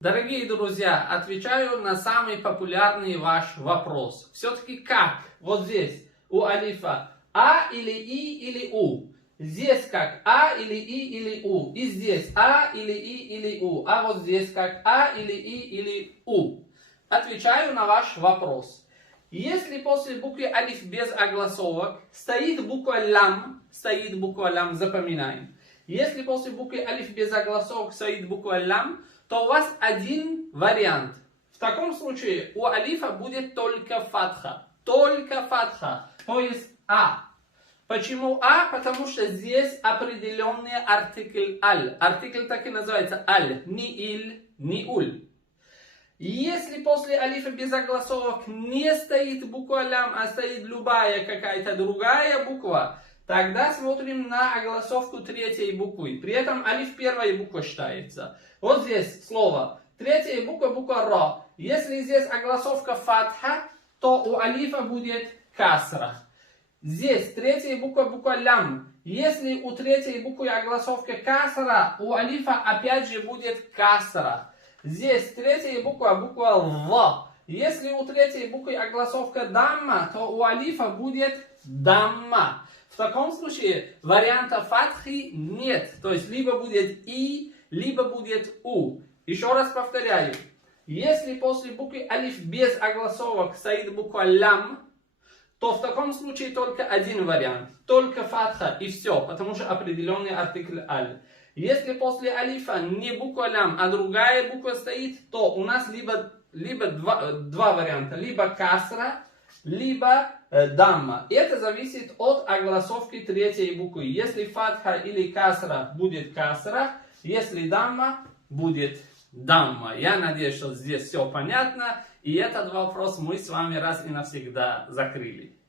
Дорогие друзья, отвечаю на самый популярный ваш вопрос. Все-таки как? Вот здесь у алифа А или И или У. Здесь как А или И или У. И здесь А или И или У. А вот здесь как А или И или У. Отвечаю на ваш вопрос. Если после буквы алиф без огласовок стоит буква лам, запоминаем. Если после буквы алиф без огласовок стоит буква лам, то у вас один вариант. В таком случае у алифа будет только фатха. Только фатха. То есть А. Почему А? Потому что здесь определенный артикль аль. Артикль так и называется аль. Ни иль, ни уль. Если после алифа без огласовок не стоит буква лям, а стоит любая какая-то другая буква, тогда смотрим на огласовку третьей буквы. При этом алиф первая буква считается. Вот здесь слово. Третья буква ро. Если здесь огласовка фатха, то у алифа будет касра. Здесь третья буква лям. Если у третьей буквы огласовка касра, у алифа опять же будет касра. Здесь третья буква в. Если у третьей буквы огласовка дамма, то у алифа будет дамма. В таком случае варианта фатхи нет. То есть либо будет И, либо будет У. Еще раз повторяю. Если после буквы алиф без огласовок стоит буква лям, то в таком случае только один вариант. Только фатха и все. Потому что определенный артикль аль. Если после алифа не буква лям, а другая буква стоит, то у нас либо два варианта. Либо касра, либо дамма. Это зависит от огласовки третьей буквы. Если фатха или касра, будет касра. Если дамма, будет дамма. Я надеюсь, что здесь все понятно. И этот вопрос мы с вами раз и навсегда закрыли.